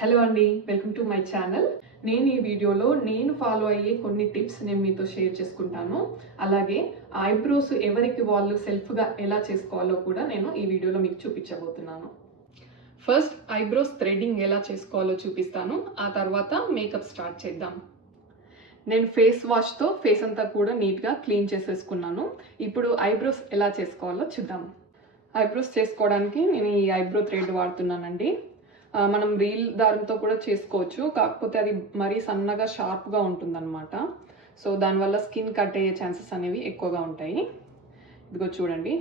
Hello అండి, welcome to my channel. నేను ఈ వీడియోలో నేను ఫాలో అయ్యే కొన్ని టిప్స్ నేను మీతో షేర్ చేసుకుంటాను. అలాగే ఐబ్రోస్ ఎవరికి వాళ్ళు సెల్ఫ్గా ఎలా చేసుకోవాలో కూడా నేను ఈ వీడియోలో మీకు చూపించబోతున్నాను. ఫస్ట్ ఐబ్రోస్ థ్రెడ్డింగ్ ఎలా చేసుకోవాలో చూపిస్తాను. ఆ తర్వాత మేకప్ స్టార్ట్ చేద్దాం. నేను ఫేస్ వాష్తో ఫేస్ అంతా కూడా నీట్గా క్లీన్ చేసేసుకున్నాను. ఇప్పుడు ఐబ్రోస్ ఎలా చేసుకోవాలో చూద్దాం. ఐబ్రోస్ చేసుకోవడానికి నేను ఈ ఐబ్రో థ్రెడ్ వాడుతున్నానండి. మనం రీల్ దారంతో కూడా చేసుకోవచ్చు, కాకపోతే అది మరీ సన్నగా షార్ప్గా ఉంటుందన్నమాట. సో దానివల్ల స్కిన్ కట్ అయ్యే ఛాన్సెస్ అనేవి ఎక్కువగా ఉంటాయి. ఇదిగో చూడండి,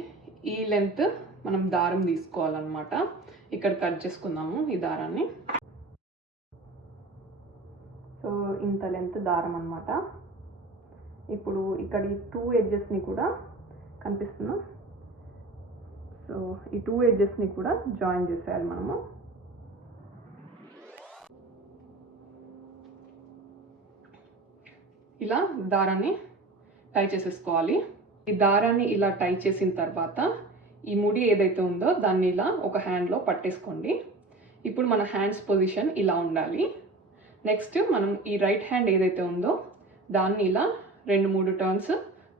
ఈ లెంత్ మనం దారం తీసుకోవాలన్నమాట. ఇక్కడ కట్ చేసుకుందాము ఈ దారాన్ని. సో ఇంత లెంత్ దారం అన్నమాట. ఇప్పుడు ఇక్కడ ఈ 2 ఎడ్జెస్ని కూడా కనిపిస్తున్నా. సో ఈ 2 ఎడ్జెస్ని కూడా జాయిన్ చేసేయాలి మనము. ఇలా దారాన్ని టై చేసేసుకోవాలి. ఈ దారాన్ని ఇలా టై చేసిన తర్వాత ఈ ముడి ఏదైతే ఉందో దాన్ని ఇలా ఒక హ్యాండ్లో పట్టేసుకోండి. ఇప్పుడు మన హ్యాండ్స్ పొజిషన్ ఇలా ఉండాలి. నెక్స్ట్ మనం ఈ రైట్ హ్యాండ్ ఏదైతే ఉందో దాన్ని ఇలా 2-3 టర్న్స్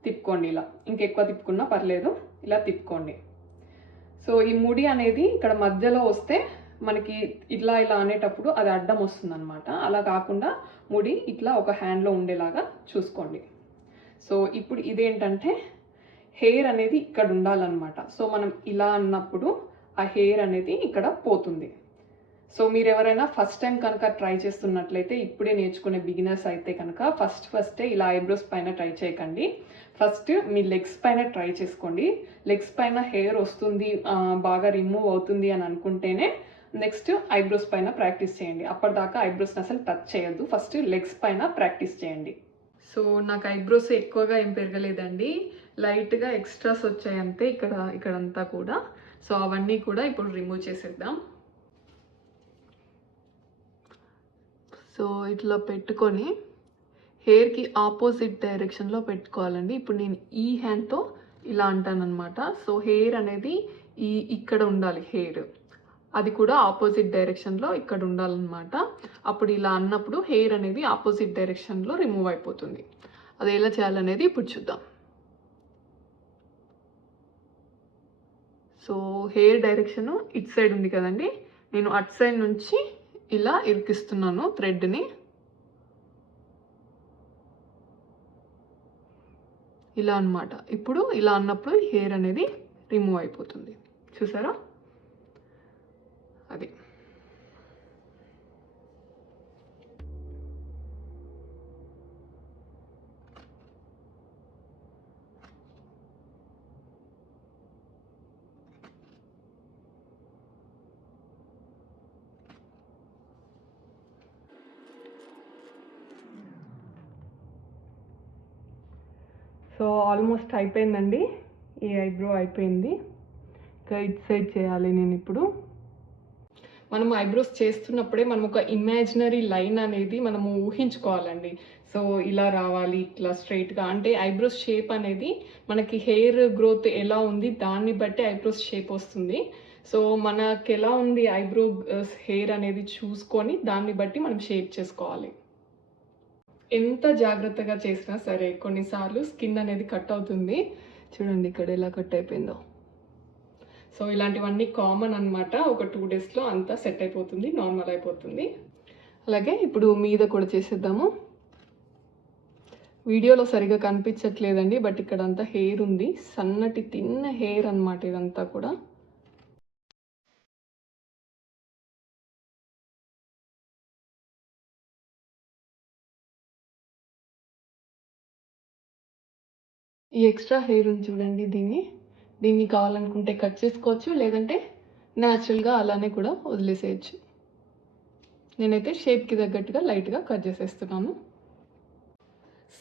తిప్పుకోండి. ఇలా ఇంకెక్కువ తిప్పుకున్నా పర్లేదు, ఇలా తిప్పుకోండి. సో ఈ ముడి అనేది ఇక్కడ మధ్యలో వస్తే మనకి ఇట్లా ఇలా అనేటప్పుడు అది అడ్డం వస్తుంది అనమాట. అలా కాకుండా ముడి ఇట్లా ఒక హ్యాండ్లో ఉండేలాగా చూసుకోండి. సో ఇప్పుడు ఇదేంటంటే హెయిర్ అనేది ఇక్కడ ఉండాలన్నమాట. సో మనం ఇలా అన్నప్పుడు ఆ హెయిర్ అనేది ఇక్కడ పోతుంది. సో మీరు ఎవరైనా ఫస్ట్ టైం కనుక ట్రై చేస్తున్నట్లయితే, ఇప్పుడే నేర్చుకునే బిగినర్స్ అయితే కనుక ఫస్టే ఇలా ఐబ్రోస్ పైన ట్రై చేయకండి. ఫస్ట్ మీ లెగ్స్ పైన ట్రై చేసుకోండి. లెగ్స్ పైన హెయిర్ వస్తుంది, బాగా రిమూవ్ అవుతుంది అని అనుకుంటేనే నెక్స్ట్ ఐబ్రోస్ పైన ప్రాక్టీస్ చేయండి. అప్పటిదాకా ఐబ్రోస్ని అసలు టచ్ చేయొద్దు. ఫస్ట్ లెగ్స్ పైన ప్రాక్టీస్ చేయండి. సో నాకు ఐబ్రోస్ ఎక్కువగా ఏం పెరగలేదండి, లైట్గా ఎక్స్ట్రాస్ వచ్చాయి అంతే ఇక్కడంతా కూడా. సో అవన్నీ కూడా ఇప్పుడు రిమూవ్ చేసేద్దాం. సో ఇట్లా పెట్టుకొని హెయిర్కి ఆపోజిట్ డైరెక్షన్లో పెట్టుకోవాలండి. ఇప్పుడు నేను ఈ హ్యాండ్తో ఇలా అంటానన్నమాట. సో హెయిర్ అనేది ఇక్కడ ఉండాలి, హెయిర్ అది కూడా ఆపోజిట్ డైరెక్షన్లో ఇక్కడ ఉండాలన్నమాట. అప్పుడు ఇలా అన్నప్పుడు హెయిర్ అనేది ఆపోజిట్ డైరెక్షన్లో రిమూవ్ అయిపోతుంది. అది ఎలా చేయాలనేది ఇప్పుడు చూద్దాం. సో హెయిర్ డైరెక్షన్ ఇటు సైడ్ ఉంది కదండి, నేను అటు సైడ్ నుంచి ఇలా ఇరికిస్తున్నాను థ్రెడ్ని. ఇలా అన్నమాట. ఇప్పుడు ఇలా అన్నప్పుడు హెయిర్ అనేది రిమూవ్ అయిపోతుంది. చూసారా? అది సో ఆల్మోస్ట్ అయిపోయిందండి, ఈ ఐబ్రో అయిపోయింది. ఇంకా ఇటు సైడ్ చేయాలి నేను ఇప్పుడు. మనం ఐబ్రోస్ చేస్తున్నప్పుడే మనం ఒక ఇమాజినరీ లైన్ అనేది మనము ఊహించుకోవాలండి. సో ఇలా రావాలి, ఇట్లా స్ట్రైట్గా, అంటే ఐబ్రోస్ షేప్ అనేది మనకి హెయిర్ గ్రోత్ ఎలా ఉంది దాన్ని బట్టి ఐబ్రోస్ షేప్ వస్తుంది. సో మనకి ఎలా ఉంది ఐబ్రో హెయిర్ అనేది చూసుకొని దాన్ని బట్టి మనం షేప్ చేసుకోవాలి. ఎంత జాగ్రత్తగా చేసినా సరే కొన్నిసార్లు స్కిన్ అనేది కట్ అవుతుంది. చూడండి ఇక్కడ ఎలా కట్ అయిపోయిందో. సో ఇలాంటివన్నీ కామన్ అనమాట. ఒక 2 డేస్లో అంతా సెట్ అయిపోతుంది, నార్మల్ అయిపోతుంది. అలాగే ఇప్పుడు మీద కూడా చేసేద్దాము. వీడియోలో సరిగా కనిపించట్లేదండి, బట్ ఇక్కడ అంతా హెయిర్ ఉంది, సన్నటి తిన్న హెయిర్ అనమాట ఇదంతా కూడా. ఈ ఎక్స్ట్రా హెయిర్ ఉంది చూడండి, దీన్ని కావాలనుకుంటే కట్ చేసుకోవచ్చు, లేదంటే న్యాచురల్గా అలానే కూడా వదిలేసేయచ్చు. నేనైతే షేప్కి తగ్గట్టుగా లైట్గా కట్ చేసేస్తున్నాను.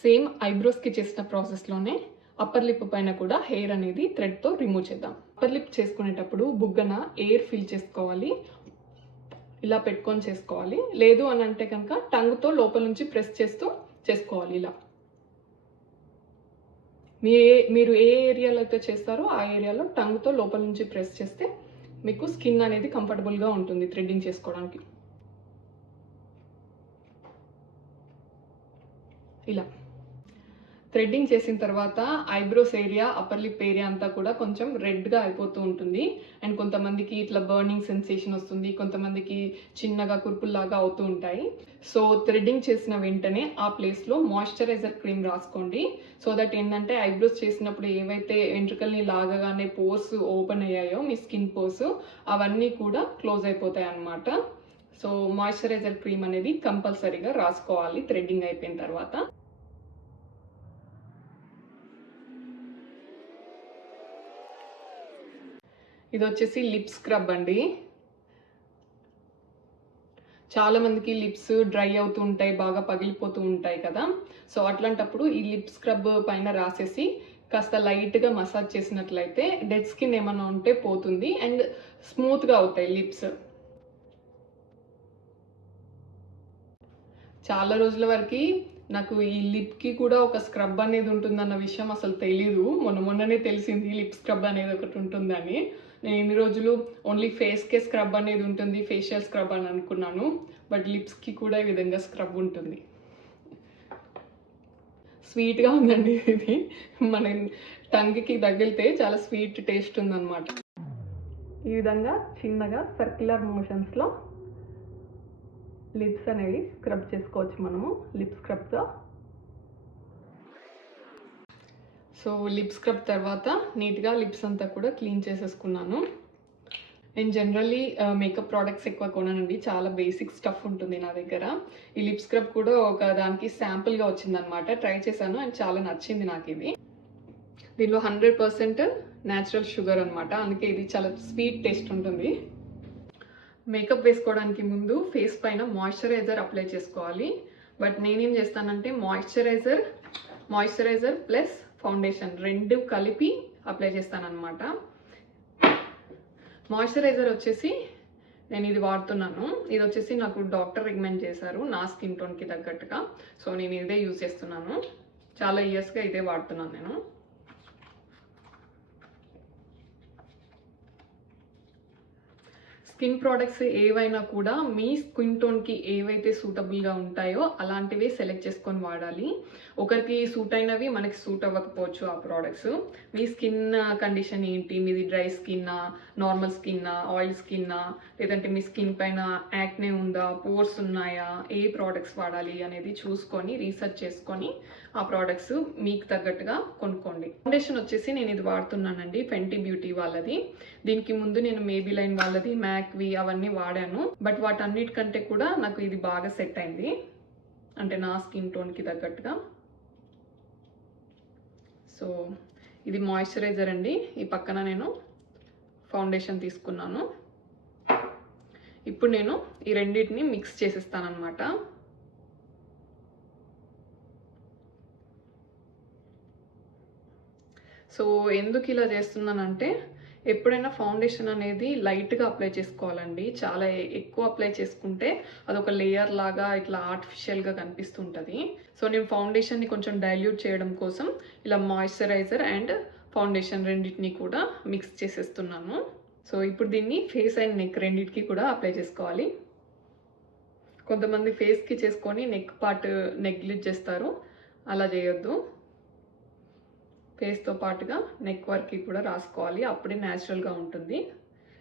సేమ్ ఐబ్రోస్కి చేసిన ప్రాసెస్లోనే అప్పర్ లిప్ పైన కూడా హెయిర్ అనేది థ్రెడ్తో రిమూవ్ చేద్దాం. అప్పర్ లిప్ చేసుకునేటప్పుడు బుగ్గన ఎయిర్ ఫిల్ చేసుకోవాలి, ఇలా పెట్టుకొని చేసుకోవాలి. లేదు అని అంటే కనుక టంగ్తో లోపల నుంచి ప్రెస్ చేస్తూ చేసుకోవాలి. ఇలా మీరు ఏ ఏరియాలో అయితే చేస్తారో ఆ ఏరియాలో టంగ్తో లోపల నుంచి ప్రెస్ చేస్తే మీకు స్కిన్ అనేది కంఫర్టబుల్గా ఉంటుంది థ్రెడ్డింగ్ చేసుకోవడానికి. ఇలా థ్రెడ్డింగ్ చేసిన తర్వాత eyebrows area, upper lip area అంతా కూడా కొంచెం రెడ్గా అయిపోతూ ఉంటుంది. అండ్ కొంతమందికి ఇట్లా బర్నింగ్ సెన్సేషన్ వస్తుంది, కొంతమందికి చిన్నగా కుర్పుల్లాగా అవుతూ ఉంటాయి. సో థ్రెడ్డింగ్ చేసిన వెంటనే ఆ ప్లేస్లో మాయిశ్చరైజర్ క్రీమ్ రాసుకోండి. సో దట్ ఏంటంటే ఐబ్రోస్ చేసినప్పుడు ఏవైతే వెంట్రుకల్ని లాగగానే పోర్స్ ఓపెన్ అయ్యాయో మీ స్కిన్ పోర్స్ అవన్నీ కూడా క్లోజ్ అయిపోతాయి అన్నమాట. సో మాయిశ్చరైజర్ క్రీమ్ అనేది కంపల్సరీగా రాసుకోవాలి థ్రెడ్డింగ్ అయిపోయిన తర్వాత. ఇది వచ్చేసి లిప్ స్క్రబ్ అండి. చాలామందికి లిప్స్ డ్రై అవుతూ ఉంటాయి, బాగా పగిలిపోతూ ఉంటాయి కదా. సో అట్లాంటప్పుడు ఈ లిప్ స్క్రబ్ పైన రాసేసి కాస్త లైట్గా మసాజ్ చేసినట్లయితే డెడ్ స్కిన్ ఏమైనా ఉంటే పోతుంది అండ్ స్మూత్గా అవుతాయి లిప్స్. చాలా రోజుల వరకు నాకు ఈ లిప్కి కూడా ఒక స్క్రబ్ అనేది ఉంటుందన్న విషయం అసలు తెలీదు. మొన్ననే తెలిసింది లిప్ స్క్రబ్ అనేది ఒకటి ఉంటుందని. నేను ఇన్ని రోజులు ఓన్లీ ఫేస్కే స్క్రబ్ అనేది ఉంటుంది, ఫేషియల్ స్క్రబ్ అని అనుకున్నాను. బట్ లిప్స్కి కూడా ఈ విధంగా స్క్రబ్ ఉంటుంది. స్వీట్గా ఉందండి ఇది, మన టంగ్కి తగిలితే చాలా స్వీట్ టేస్ట్ ఉందన్నమాట. ఈ విధంగా చిన్నగా సర్క్యులర్ మోషన్స్లో లిప్స్ అనేవి స్క్రబ్ చేసుకోవచ్చు మనము లిప్ స్క్రబ్తో. సో లిప్ స్క్రబ్ తర్వాత నీట్గా లిప్స్ అంతా కూడా క్లీన్ చేసేసుకున్నాను. నేను జనరల్లీ మేకప్ ప్రోడక్ట్స్ ఎక్కువ కొననండి, చాలా బేసిక్ స్టఫ్ ఉంటుంది నా దగ్గర. ఈ లిప్ స్క్రబ్ కూడా ఒక దానికి శాంపుల్గా వచ్చిందనమాట, ట్రై చేశాను అండ్ చాలా నచ్చింది నాకు ఇది. దీనిలో 100% న్యాచురల్ షుగర్ అనమాట, అందుకే ఇది చాలా స్వీట్ టేస్ట్ ఉంటుంది. మేకప్ వేసుకోవడానికి ముందు ఫేస్ పైన మాయిశ్చరైజర్ అప్లై చేసుకోవాలి. బట్ నేనేం చేస్తానంటే మాయిశ్చరైజర్ ప్లస్ ఫౌండేషన్ రెండు కలిపి అప్లై చేస్తానన్నమాట. మాయిశ్చరైజర్ వచ్చేసి నేను ఇది వాడుతున్నాను. ఇది వచ్చేసి నాకు డాక్టర్ రికమెండ్ చేశారు నా స్కిన్ టోన్కి తగ్గట్టుగా. సో నేను ఇదే యూజ్ చేస్తున్నాను, చాలా ఇయర్స్గా ఇదే వాడుతున్నాను నేను. స్కిన్ ప్రోడక్ట్స్ ఏవైనా కూడా మీ స్కిన్ టోన్కి ఏవైతే సూటబుల్గా ఉంటాయో అలాంటివే సెలెక్ట్ చేసుకొని వాడాలి. ఒకరికి సూట్ అయినవి మనకి సూట్ అవ్వకపోవచ్చు ఆ ప్రోడక్ట్స్. మీ స్కిన్ కండిషన్ ఏంటి, మీది డ్రై స్కిన్నా, నార్మల్ స్కిన్నా, ఆయిల్ స్కిన్నా, లేదంటే మీ స్కిన్ పైన యాక్నే ఉందా, పోర్స్ ఉన్నాయా, ఏ ప్రోడక్ట్స్ వాడాలి అనేది చూసుకొని రీసెర్చ్ చేసుకొని ఆ ప్రోడక్ట్స్ మీకు తగ్గట్టుగా కొనుక్కోండి. ఫౌండేషన్ వచ్చేసి నేను ఇది వాడుతున్నానండి, ఫెంటీ బ్యూటీ వాళ్ళది. దీనికి ముందు నేను మేబిలైన్ వాళ్ళది, మ్యాక్వి అవన్నీ వాడాను. బట్ వాటన్నిటికంటే కూడా నాకు ఇది బాగా సెట్ అయింది, అంటే నా స్కిన్ టోన్కి తగ్గట్టుగా. సో ఇది మాయిశ్చరైజర్ అండి, ఈ పక్కన నేను ఫౌండేషన్ తీసుకున్నాను. ఇప్పుడు నేను ఈ రెండింటిని మిక్స్ చేసేస్తానన్నమాట. సో ఎందుకు ఇలా చేస్తున్నానంటే, ఎప్పుడైనా ఫౌండేషన్ అనేది లైట్గా అప్లై చేసుకోవాలండి. చాలా ఎక్కువ అప్లై చేసుకుంటే అదొక లేయర్ లాగా ఇట్లా ఆర్టిఫిషియల్గా కనిపిస్తుంటుంది. సో నేను ఫౌండేషన్ని కొంచెం డైల్యూట్ చేయడం కోసం ఇలా మాయిశ్చరైజర్ అండ్ ఫౌండేషన్ రెండింటిని కూడా మిక్స్ చేసేస్తున్నాను. సో ఇప్పుడు దీన్ని ఫేస్ అండ్ నెక్ రెండింటికి కూడా అప్లై చేసుకోవాలి. కొంతమంది ఫేస్కి చేసుకొని నెక్ పార్ట్ నెగ్లెక్ట్ చేస్తారు, అలా చేయొద్దు. ఫేస్తో పాటుగా నెక్ వర్క్కి కూడా రాసుకోవాలి, అప్పుడే న్యాచురల్గా ఉంటుంది.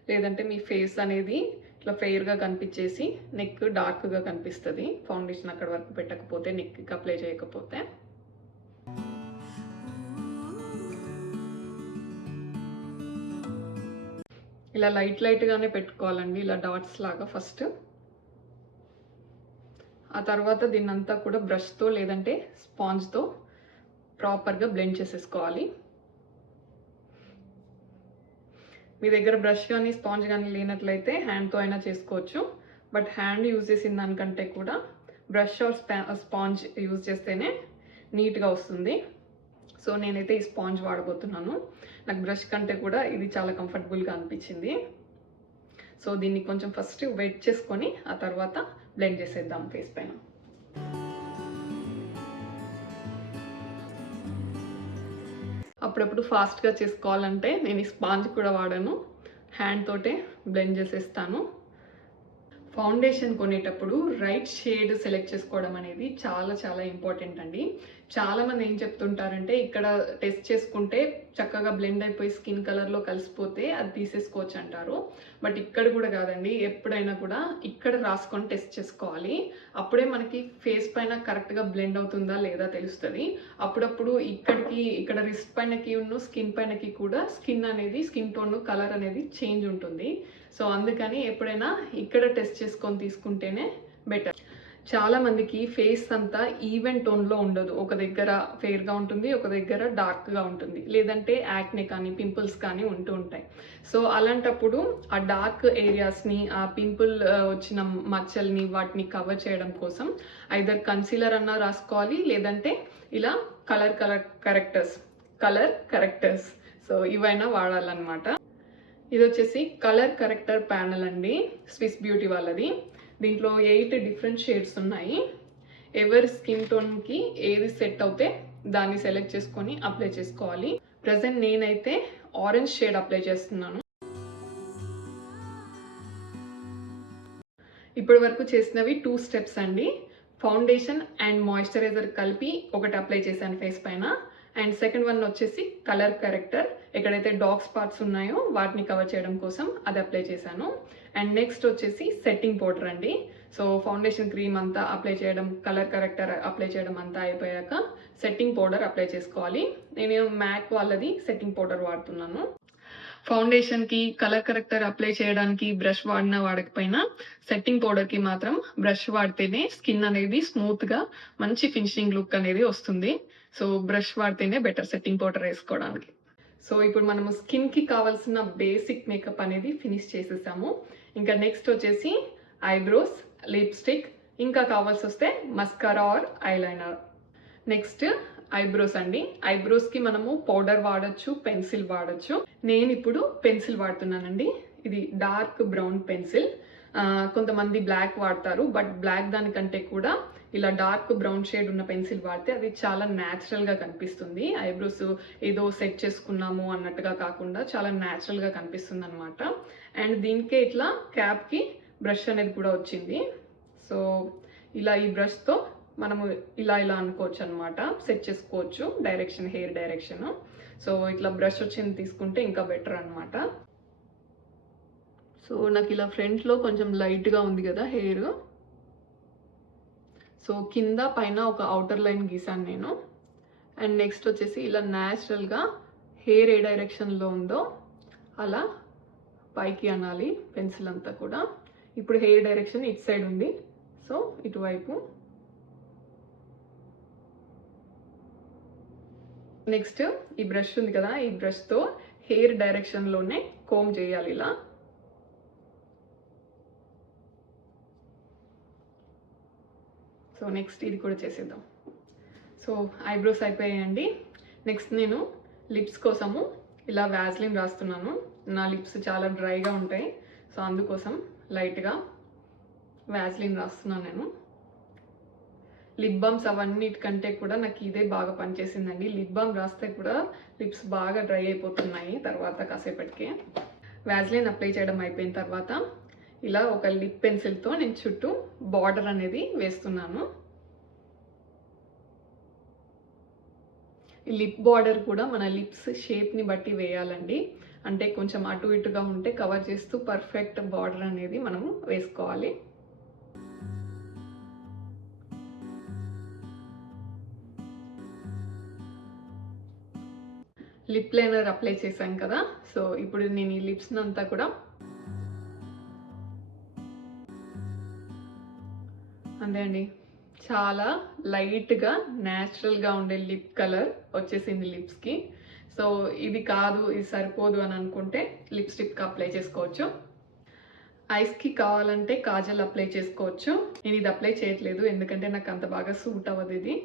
లేదంటే మీ ఫేస్ అనేది ఇట్లా ఫెయిర్గా కనిపించేసి నెక్ డార్క్గా కనిపిస్తుంది ఫౌండేషన్ అక్కడ వరకు పెట్టకపోతే, నెక్కి అప్లై చేయకపోతే. ఇలా లైట్గానే పెట్టుకోవాలండి, ఇలా డాట్స్ లాగా ఫస్ట్. ఆ తర్వాత దీన్నంతా కూడా బ్రష్తో లేదంటే స్పాంజ్తో ప్రాపర్గా బ్లెండ్ చేసేసుకోవాలి. మీ దగ్గర బ్రష్ కానీ స్పాంజ్ కానీ లేనట్లయితే హ్యాండ్తో అయినా చేసుకోవచ్చు. బట్ హ్యాండ్ యూజ్ చేసిన దానికంటే కూడా బ్రష్ ఆర్ స్పాంజ్ యూజ్ చేస్తేనే నీట్గా వస్తుంది. సో నేనైతే ఈ స్పాంజ్ వాడబోతున్నాను, నాకు బ్రష్ కంటే కూడా ఇది చాలా కంఫర్టబుల్గా అనిపించింది. సో దీన్ని కొంచెం ఫస్ట్ వెట్ చేసుకొని ఆ తర్వాత బ్లెండ్ చేసేద్దాం ఫేస్ పైన. అప్పుడప్పుడు ఫాస్ట్గా చేసుకోవాలంటే నేను ఈ స్పాంజ్ కూడా వాడాను, హ్యాండ్ తోటే బ్లెండ్ చేసేస్తాను. ఫౌండేషన్ కొనేటప్పుడు రైట్ షేడ్ సెలెక్ట్ చేసుకోవడం అనేది చాలా చాలా ఇంపార్టెంట్ అండి. చాలామంది ఏం చెప్తుంటారంటే ఇక్కడ టెస్ట్ చేసుకుంటే చక్కగా బ్లెండ్ అయిపోయి స్కిన్ కలర్లో కలిసిపోతే అది తీసేసుకోవచ్చు అంటారు. బట్ ఇక్కడ కూడా కాదండి, ఎప్పుడైనా కూడా ఇక్కడ రాసుకొని టెస్ట్ చేసుకోవాలి. అప్పుడే మనకి ఫేస్ పైన కరెక్ట్గా బ్లెండ్ అవుతుందా లేదా తెలుస్తుంది. అప్పుడప్పుడు ఇక్కడ రిస్ట్ పైనకి స్కిన్ పైనకి కూడా స్కిన్ టోన్ కలర్ అనేది చేంజ్ ఉంటుంది. సో అందుకని ఎప్పుడైనా ఇక్కడ టెస్ట్ చేసుకొని తీసుకుంటేనే బెటర్. చాలా మందికి ఫేస్ అంతా ఈవెన్ టోన్లో ఉండదు. ఒక దగ్గర ఫెయిర్గా ఉంటుంది, ఒక దగ్గర డార్క్గా ఉంటుంది, లేదంటే యాక్నే కానీ పింపుల్స్ కానీ ఉంటాయి. సో అలాంటప్పుడు ఆ డార్క్ ఏరియాస్ని, ఆ పింపుల్ వచ్చిన మచ్చల్ని వాటిని కవర్ చేయడం కోసం ఐదర్ కన్సీలర్ అన్నా రాసుకోవాలి, లేదంటే ఇలా కలర్ కరెక్టర్స్ సో ఇవైనా వాడాలన్నమాట. ఇది వచ్చేసి కలర్ కరెక్టర్ ప్యానల్ అండి, స్విస్ బ్యూటీ వాళ్ళది. దీంట్లో 8 డిఫరెంట్ షేడ్స్ ఉన్నాయి. ఎవరి స్కిన్ టోన్కి ఏది సెట్ అవుతే దాన్ని సెలెక్ట్ చేసుకొని అప్లై చేసుకోవాలి. ప్రజెంట్ నేనైతే ఆరెంజ్ షేడ్ అప్లై చేస్తున్నాను. ఇప్పటి వరకు చేసినవి 2 స్టెప్స్ అండి. ఫౌండేషన్ అండ్ మాయిశ్చరైజర్ కలిపి ఒకటి అప్లై చేశాను ఫేస్ పైన. అండ్ సెకండ్ వన్ వచ్చేసి కలర్ కరెక్టర్, ఎక్కడైతే డార్క్ స్పాట్స్ ఉన్నాయో వాటిని కవర్ చేయడం కోసం అది అప్లై చేశాను. అండ్ నెక్స్ట్ వచ్చేసి సెట్టింగ్ పౌడర్ అండి. సో ఫౌండేషన్ క్రీమ్ అంతా అప్లై చేయడం, కలర్ కరెక్టర్ అప్లై చేయడం అంతా అయిపోయాక సెట్టింగ్ పౌడర్ అప్లై చేసుకోవాలి. నేను మ్యాక్ వాళ్ళది సెట్టింగ్ పౌడర్ వాడుతున్నాను. ఫౌండేషన్కి కలర్ కరెక్టర్ అప్లై చేయడానికి బ్రష్ వాడినా వాడకపోయినా సెట్టింగ్ పౌడర్కి మాత్రం బ్రష్ వాడితేనే స్కిన్ అనేది స్మూత్గా మంచి ఫినిషింగ్ లుక్ అనేది వస్తుంది. సో బ్రష్ వాడితేనే బెటర్ సెట్టింగ్ పౌడర్ వేసుకోవడానికి. సో ఇప్పుడు మనము స్కిన్కి కావాల్సిన బేసిక్ మేకప్ అనేది ఫినిష్ చేసేసాము. ఇంకా నెక్స్ట్ వచ్చేసి ఐబ్రోస్, లిప్స్టిక్, ఇంకా కావాల్సి వస్తే mascara or eyeliner. Next eyebrows అండి. ఐబ్రోస్కి మనము పౌడర్ వాడచ్చు, పెన్సిల్ వాడచ్చు. నేను ఇప్పుడు పెన్సిల్ వాడుతున్నానండి. ఇది డార్క్ బ్రౌన్ పెన్సిల్. కొంతమంది బ్లాక్ వాడతారు, బట్ బ్లాక్ దానికంటే కూడా ఇలా డార్క్ బ్రౌన్ షేడ్ ఉన్న పెన్సిల్ వాడితే అది చాలా న్యాచురల్గా కనిపిస్తుంది. ఐబ్రోస్ ఏదో సెట్ చేసుకున్నాము అన్నట్టుగా కాకుండా చాలా న్యాచురల్గా కనిపిస్తుంది అనమాట. అండ్ దీనికే ఇట్లా క్యాప్కి బ్రష్ అనేది కూడా వచ్చింది. సో ఇలా ఈ బ్రష్తో మనము ఇలా అనుకోవచ్చు అనమాట, సెట్ చేసుకోవచ్చు హెయిర్ డైరెక్షన్. సో ఇట్లా బ్రష్ వచ్చింది తీసుకుంటే ఇంకా బెటర్ అనమాట. సో నాకు ఇలా ఫ్రంట్లో కొంచెం లైట్గా ఉంది కదా హెయిర్. సో కింద పైన ఒక అవుటర్ లైన్ గీసాను నేను. అండ్ నెక్స్ట్ వచ్చేసి ఇలా న్యాచురల్గా హెయిర్ ఏ డైరెక్షన్లో ఉందో అలా పైకి అనాలి పెన్సిల్ అంతా కూడా. ఇప్పుడు హెయిర్ డైరెక్షన్ ఇటు సైడ్ ఉంది, సో ఇటువైపు. నెక్స్ట్ ఈ బ్రష్ ఉంది కదా, ఈ బ్రష్తో హెయిర్ డైరెక్షన్లోనే కోమ్ చేయాలి ఇలా. సో నెక్స్ట్ ఇది కూడా చేసేద్దాం. సో ఐబ్రోస్ అయిపోయాయండి. నెక్స్ట్ నేను లిప్స్ కోసము ఇలా వ్యాజ్లిన్ రాస్తున్నాను. నా లిప్స్ చాలా డ్రైగా ఉంటాయి, సో అందుకోసం లైట్గా వ్యాజ్లిన్ రాస్తున్నాను నేను. లిప్ బామ్స్ అవన్నిటికంటే కూడా నాకు ఇదే బాగా పనిచేసిందండి. లిప్ బామ్ రాస్తే కూడా లిప్స్ బాగా డ్రై అయిపోతున్నాయి తర్వాత కాసేపటికే. వ్యాజ్లిన్ అప్లై చేయడం అయిపోయిన తర్వాత ఇలా ఒక లిప్ పెన్సిల్తో నేను చుట్టూ బార్డర్ అనేది వేస్తున్నాను. ఈ లిప్ బార్డర్ కూడా మన లిప్స్ షేప్ని బట్టి వేయాలండి. అంటే కొంచెం అటు ఇటుగా ఉంటే కవర్ చేస్తూ పర్ఫెక్ట్ బార్డర్ అనేది మనము వేసుకోవాలి. లిప్ లైనర్ అప్లై చేశాను కదా, సో ఇప్పుడు నేను ఈ లిప్స్ని అంతా కూడా అంతే అండి, చాలా లైట్గా న్యాచురల్గా ఉండే లిప్ కలర్ వచ్చేసింది లిప్స్కి. సో ఇది కాదు, ఇది సరిపోదు అని అనుకుంటే లిప్స్టిక్ అప్లై చేసుకోవచ్చు. ఐస్కి కావాలంటే కాజల్ అప్లై చేసుకోవచ్చు. నేను ఇది అప్లై చేయట్లేదు ఎందుకంటే నాకు అంత బాగా సూట్ అవ్వదు ఇది.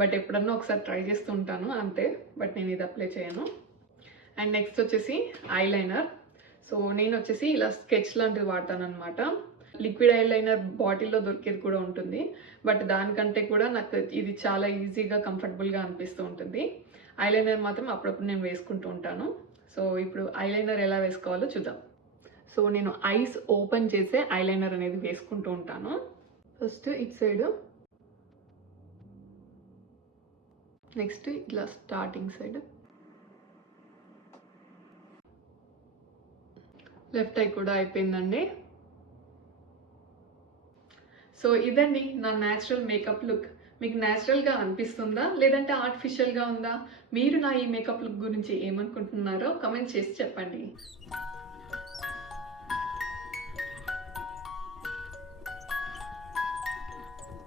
బట్ ఎప్పుడన్నా ఒకసారి ట్రై చేస్తూ ఉంటాను అంతే, బట్ నేను ఇది అప్లై చేయను. అండ్ నెక్స్ట్ వచ్చేసి ఐలైనర్. సో నేను వచ్చేసి ఇలా స్కెచ్ లాంటిది వాడతాను అనమాట. లిక్విడ్ ఐలైనర్ బాటిల్లో దొరికేది కూడా ఉంటుంది, బట్ దానికంటే కూడా నాకు ఇది చాలా ఈజీగా కంఫర్టబుల్గా అనిపిస్తూ ఉంటుంది. ఐలైనర్ మాత్రం అప్పుడప్పుడు నేను వేసుకుంటూ ఉంటాను. సో ఇప్పుడు ఐలైనర్ ఎలా వేసుకోవాలో చూద్దాం. సో నేను ఐస్ ఓపెన్ చేసే ఐలైనర్ అనేది వేసుకుంటూ ఉంటాను. ఫస్ట్ ఇట్ సైడ్, నెక్స్ట్ ఇలా స్టార్టింగ్ సైడ్, లెఫ్ట్ ఐ కూడా అయిపోయిందండి. సో ఇదండి నా న్యాచురల్ మేకప్ లుక్. మీకు న్యాచురల్గా అనిపిస్తుందా లేదంటే ఆర్టిఫిషియల్గా ఉందా? మీరు నా ఈ మేకప్ లుక్ గురించి ఏమనుకుంటున్నారో కమెంట్ చేసి చెప్పండి.